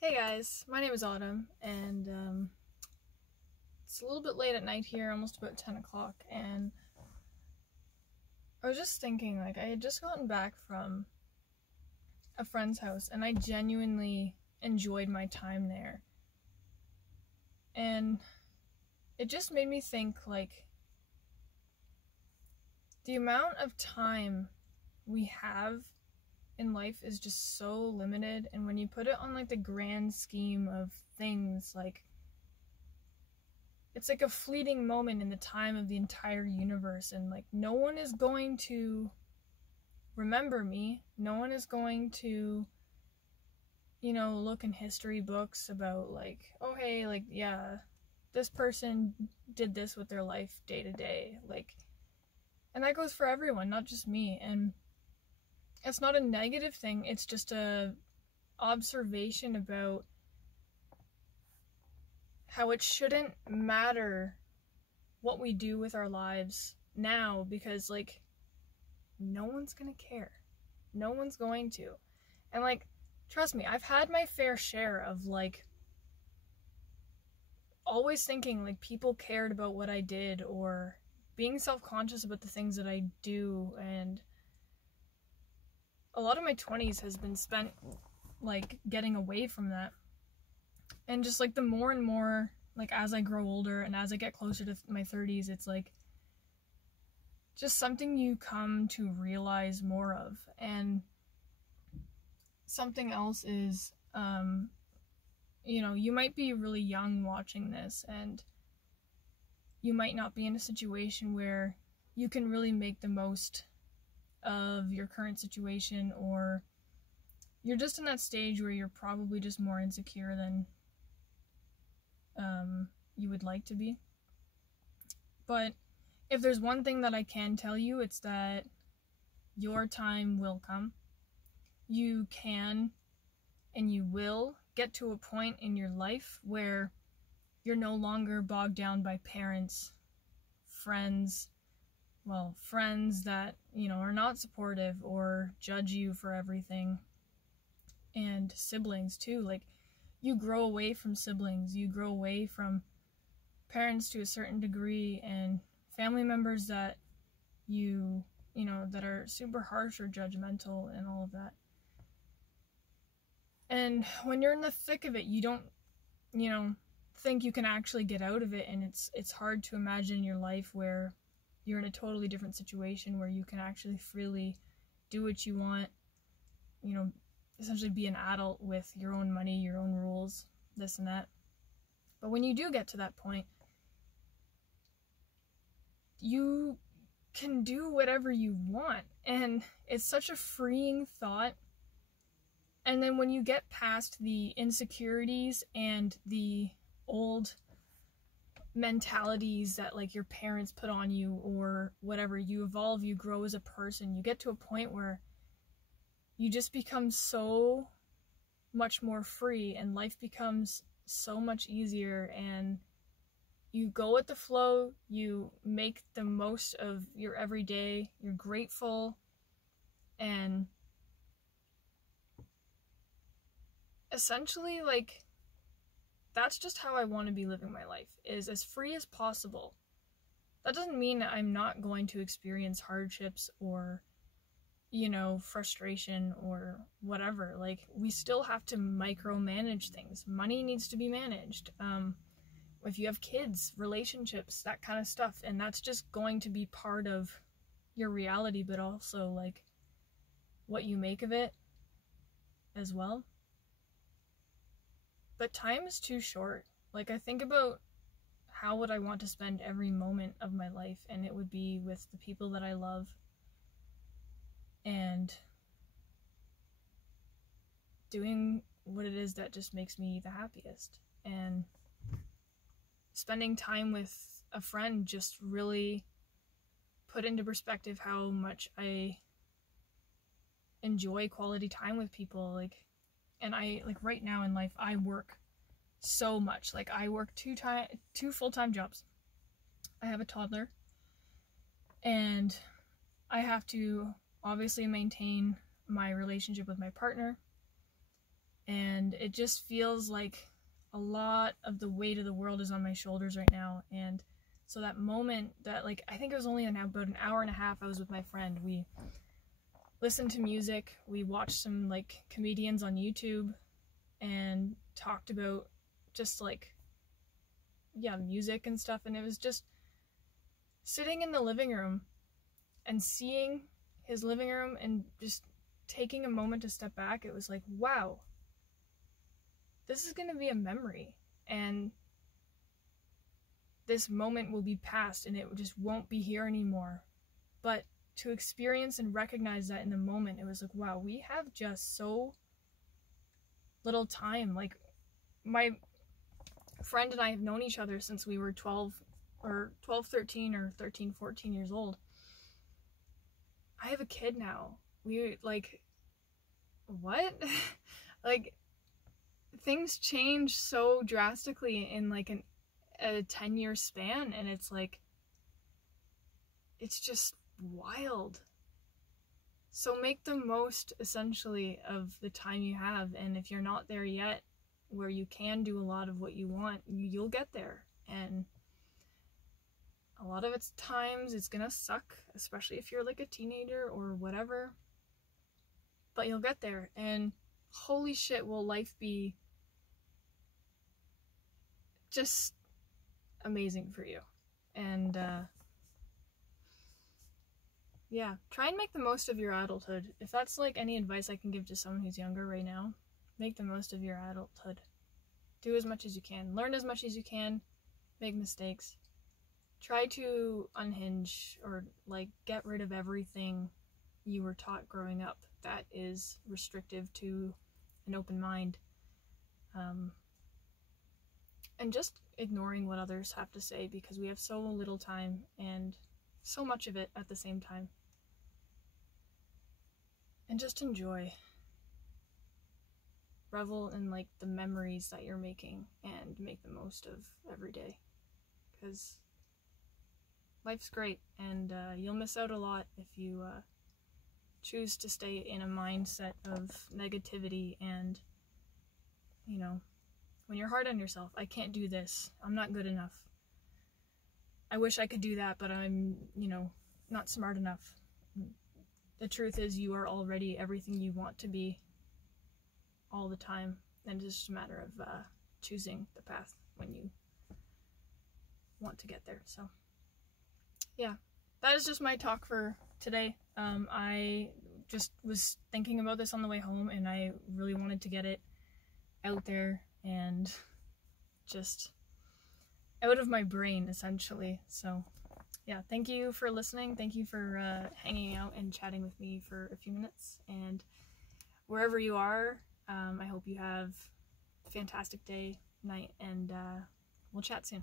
Hey guys, my name is Autumn, and it's a little bit late at night here, almost about 10 o'clock, and I was just thinking, I had just gotten back from a friend's house, and I genuinely enjoyed my time there, and it just made me think, the amount of time we have in life is just so limited, and when you put it on, the grand scheme of things, it's like a fleeting moment in the time of the entire universe, and no one is going to remember me. No one is going to, look in history books about oh hey, yeah, this person did this with their life day to day. And that goes for everyone, not just me. And it's not a negative thing, it's just a observation about how it shouldn't matter what we do with our lives now, because no one's gonna care. No one's going to. And trust me, I've had my fair share of always thinking people cared about what I did, or being self-conscious about the things that I do. And a lot of my 20s has been spent getting away from that. And just the more and more, as I grow older and as I get closer to my 30s, it's just something you come to realize more of. And something else is, you might be really young watching this, and you might not be in a situation where you can really make the most of your current situation, or you're just in that stage where you're probably just more insecure than you would like to be. But if there's one thing that I can tell you, it's that your time will come. You can and you will get to a point in your life where you're no longer bogged down by parents, friends that, are not supportive or judge you for everything, and siblings too. You grow away from siblings, you grow away from parents to a certain degree, and family members that that are super harsh or judgmental and all of that. And when you're in the thick of it, you don't, think you can actually get out of it, and it's hard to imagine your life where you're in a totally different situation where you can actually freely do what you want, essentially be an adult with your own money, your own rules, this and that. But when you do get to that point, you can do whatever you want, and it's such a freeing thought. And then when you get past the insecurities and the old mentalities that your parents put on you or whatever, you evolve, you grow as a person, you get to a point where you just become so much more free, and life becomes so much easier, and you go with the flow, you make the most of your everyday, you're grateful, and essentially that's just how I want to be living my life, is as free as possible. That doesn't mean that I'm not going to experience hardships or frustration or whatever. We still have to micromanage things. Money needs to be managed. If you have kids, relationships, that kind of stuff, and that's just going to be part of your reality, but also what you make of it as well. But time is too short. I think about how would I want to spend every moment of my life, and it would be with the people that I love, and doing what it is that just makes me the happiest. And spending time with a friend just really put into perspective how much I enjoy quality time with people. And I, right now in life, I work so much. I work two full-time jobs. I have a toddler, and I have to obviously maintain my relationship with my partner, and and it just feels like a lot of the weight of the world is on my shoulders right now. And so that moment that, like, I think it was only about an hour and a half, I was with my friend. We listened to music, we watched some like comedians on YouTube, and talked about just like, yeah, music and stuff. And it was just sitting in the living room and seeing his living room and just taking a moment to step back. It was like, wow, this is going to be a memory, and this moment will be past and it just won't be here anymore. But to experience and recognize that in the moment, it was like, wow, we have just so little time. Like, my friend and I have known each other since we were 13 or 13, 14 years old. I have a kid now. We, like, what? Like, things change so drastically in like a 10-year span, and it's like, it's just wild. So make the most, essentially, of the time you have, and if you're not there yet where you can do a lot of what you want, you'll get there. And a lot of it's times it's gonna suck, especially if you're like a teenager or whatever, but you'll get there. And holy shit, will life be just amazing for you. And yeah, try and make the most of your adulthood. If that's like any advice I can give to someone who's younger right now, make the most of your adulthood. Do as much as you can, learn as much as you can, make mistakes. Try to unhinge or like get rid of everything you were taught growing up that is restrictive to an open mind. And just ignoring what others have to say, because we have so little time and so much of it at the same time. And just enjoy. Revel in like the memories that you're making and make the most of every day, because life's great, and you'll miss out a lot if you choose to stay in a mindset of negativity and, you know, when you're hard on yourself. I can't do this. I'm not good enough. I wish I could do that, but I'm, you know, not smart enough. The truth is, you are already everything you want to be all the time, and it's just a matter of choosing the path when you want to get there. So yeah, that is just my talk for today. I just was thinking about this on the way home, and I really wanted to get it out there and just out of my brain, essentially. So yeah, thank you for listening. Thank you for hanging out and chatting with me for a few minutes. And wherever you are, I hope you have a fantastic day, night, and we'll chat soon.